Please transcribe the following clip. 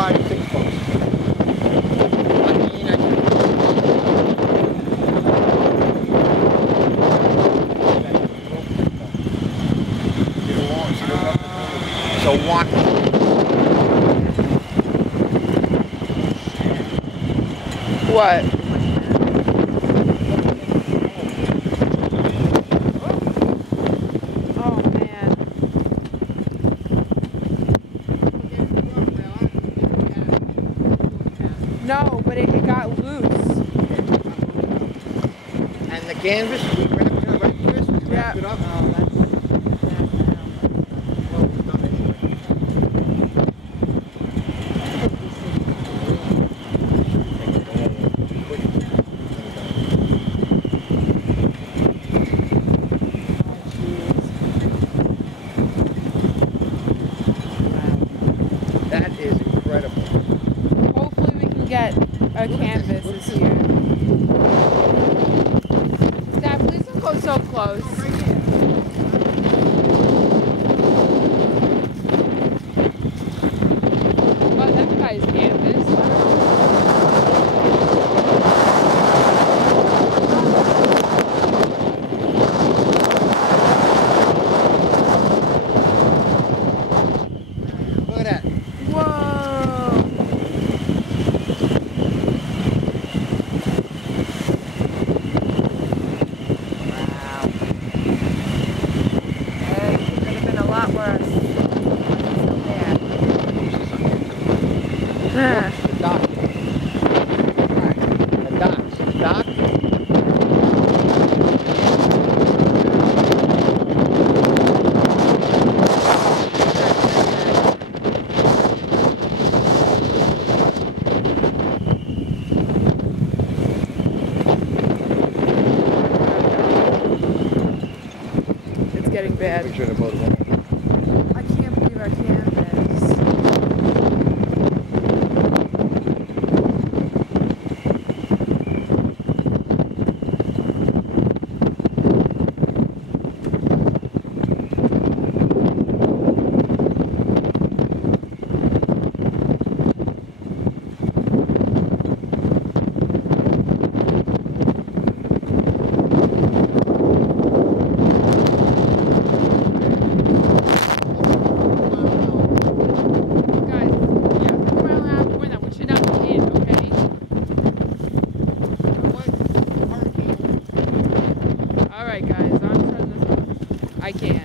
5, 6 posts. So one. What? Oh man. No, but it got loose. And the canvas, we wrapped it up, right, Chris? We wrapped it up. Oh, that's Well, it's done anyway. That is incredible. hopefully we can get a canvas this year. Dad, please don't go so close. Oh, that guy's canvas. Look at that. Whoa! Wow. Hey, it could have been a lot worse. So bad. The dock. Right. The dock. See the dock? It's getting bad. We should have put it in. I can't believe our canvas. Alright guys, I'm turning this off. I can't.